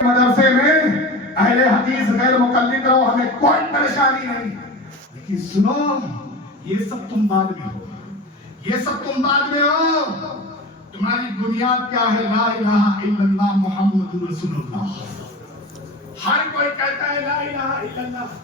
مدرسے میں اہل حدیث غیر مقلد رہو، ہمیں کوئی پریشانی نہیں، لیکن سنو یہ سب تم بعد میں ہو، یہ سب تم بعد میں ہو۔ تمہاری بنیاد کیا ہے؟ لا الہ الا اللہ محمد رسول اللہ۔ ہر کوئی کہتا ہے لا الہ الا اللہ،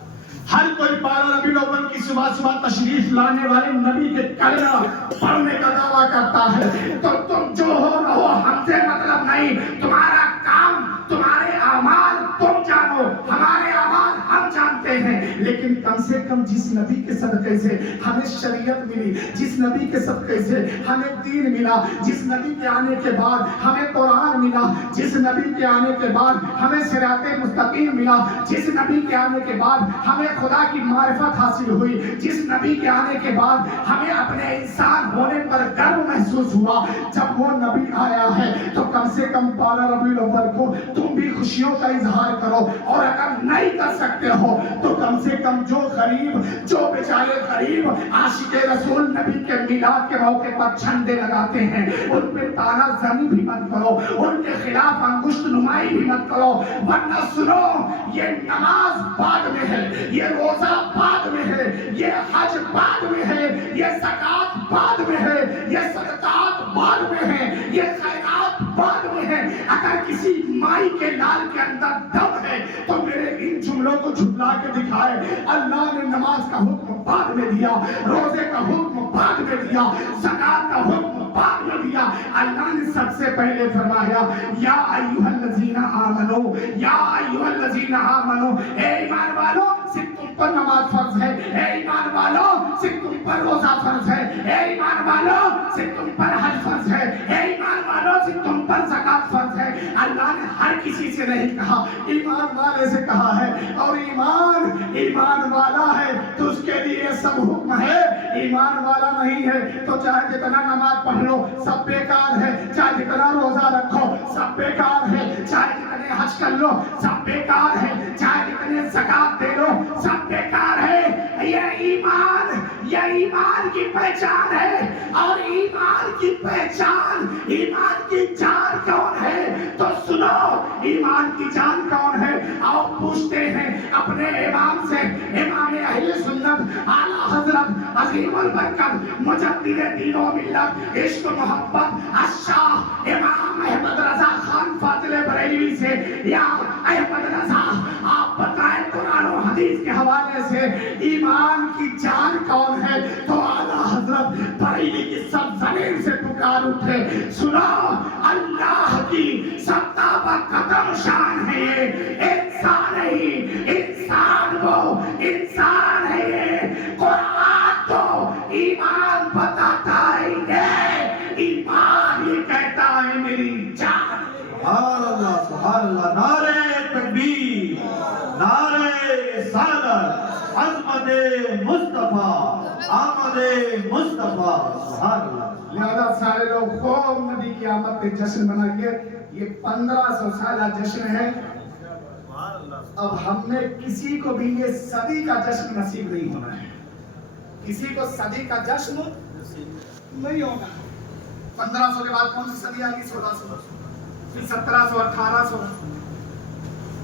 ہر کوئی 12 ربیع الاول کی صبح صبح تشریف لانے والے نبی کے کلمہ پڑھنے کا دعویٰ کرتا ہے۔ تو تم جو ہو رہو، ہم سے مطلب نہیں، تمہارا کام، تمہارے اعمال تم جانو، ہمارے اعمال ہم جانتے ہیں، لیکن کم سے کم جس نبی کے صدقے سے ہمیں شریعت ملی، جس نبی کے صدقے سے ہمیں دین ملا، جس نبی کے آنے کے بعد ہمیں قرآن ملا، جس نبی کے آنے کے بعد ہمیں صراط مستقیم ملا، جس نبی کے آنے کے بعد ہمیں خدا کی معرفت حاصل ہوئی، جس نبی کے آنے کے بعد ہمیں اپنے انسان ہونے پر گرو محسوس ہوا، جب وہ نبی آیا ہے تو کم سے کم 12 ربیع الاول کو تم بھی خوشیوں کا اظہار کرو، اور اگر نہیں کر سکتے ہو تو کم سے کم جو غریب، جو بیچارے غریب عاشق رسول نبی کے میلاد کے موقع پر جھنڈے لگاتے ہیں، ان پہ طعنہ زنی بھی مت کرو، ان کے خلاف انگشت نمائی بھی مت کرو، ورنہ سنو یہ نماز بعد میں ہے، یہ روزہ بعد میں ہے، یہ حج بعد میں ہے، یہ زکوٰۃ بعد میں ہے، یہ صدقات بعد میں ہے، یہ خیرات بعد میں ہے۔ اگر کسی مائی کے لال کے اندر دم ہے تو میرے ان جملوں کو جھٹلا کے دکھائے۔ اللہ نے نماز کا حکم بعد میں دیا، روزے کا حکم بعد میں دیا، زکوٰۃ کا حکم بعد میں دیا۔ اللہ نے سب سے پہلے فرمایا یا ایھا الذین آمنو، یا ایھا الذین آمنو، اے ایمان والو صرف تم پر نماز فرض ہے، اے ایمان والو صرف تم پر روزہ فرض ہے، اے ایمان والو صرف تم پر حج فرض ہے، اے ایمان والو صرف تم پر زکوٰۃ فرض ہے۔ اللہ نے ہر کسی سے نہیں کہا، ایمان والے سے کہا ہے، اور ایمان والا ہے تو اس کے لیے یہ سب حکم ہے۔ ایمان والا نہیں ہے تو چاہے جتنا نماز پڑھ لو سب بیکار ہے، چاہے جتنا روزہ رکھو سب بیکار ہے، چاہے جتنے حج کر لو سب بیکار ہے، چاہے جتنے زکوٰۃ دے لو سب بیکار ہے۔ یہ ایمان کی پہچان ہے، اور ایمان کی پہچان، ایمان کی جان کون ہے؟ تو سنو ایمان کی جان کون ہے؟ آؤ پوچھتے ہیں اپنے امام سے، امام اہل سنت اعلیٰ حضرت عظیم البرکت مجدد دین و ملت عشق و محبت الشاہ امام احمد رضا خان فاضل بریلوی سے، یا احمد رضا آپ بتائیں قرآن و حدیث کے حوالے سے ایمان کی جان کون ہے؟ تو اعلیٰ حضرت بریلی کی سب زمین سے پکار اٹھے، سنا اللہ کی ستا پر قدم شان ہے، یہ انسان نہیں، انسان وہ انسان ہے، یہ قرآن تو ایمان بتاتا ہے، ایمان یہ کہتا ہے میری جان۔ سبحان اللہ، سبحان اللہ، نعرہ تکبیر، نعرہ رسالت، عظمت مصطفیٰ، آمد مصطفیٰ، سبحان اللہ۔ لہذا سارے لوگ خوب نبی کی آمد پہ جشن منائیے، یہ 1500 سالہ جشن ہے۔ اب ہم نے کسی کو بھی یہ صدی کا جشن نصیب نہیں ہونا ہے، کسی کو صدی کا جشن نہیں ہوگا۔ 1500 کے بعد کون سی صدی آئے گی؟ 1600، پھر 1700، 1800۔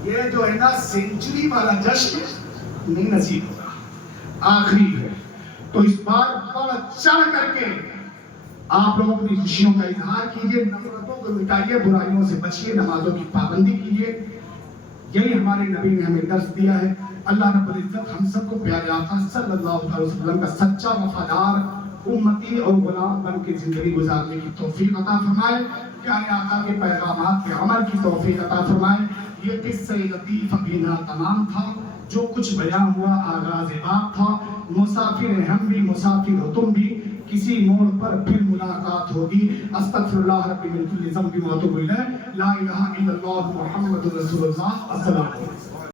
یہ جو ہے نا سینچری والا جشن نہیں نصیب ہوگا، آخری ہے۔ تو اس بار بڑھ چڑھ کر کے آپ لوگ اپنی خوشیوں کا اظہار کیجئے، نفرتوں کو مٹائیے، برائیوں سے بچیے، نمازوں کی پابندی کیجئے۔ یہی ہمارے نبی نے ہمیں درس دیا ہے۔ اللہ رب العزت ہم سب کو پیارے آقا صلی اللہ علیہ وسلم کا سچا وفادار امتی اور غلام بن کے زندگی گزارنے کی توفیق عطا فرمائے، پیارے آقا کے پیغامات کے عمل کی توفیق عطا فرمائے۔ یہ قصہ لطیف ابھی تمام تھا، جو کچھ بیان ہوا آغاز باب تھا۔ مسافر ہیں ہم بھی، مسافر ہو تم بھی، کسی موڑ پر پھر ملاقات ہوگی۔ استغفر اللہ ربی من کل ذنب و اتوب الیہ، لا الہ الا اللہ محمد رسول اللہ۔ السلام علیکم۔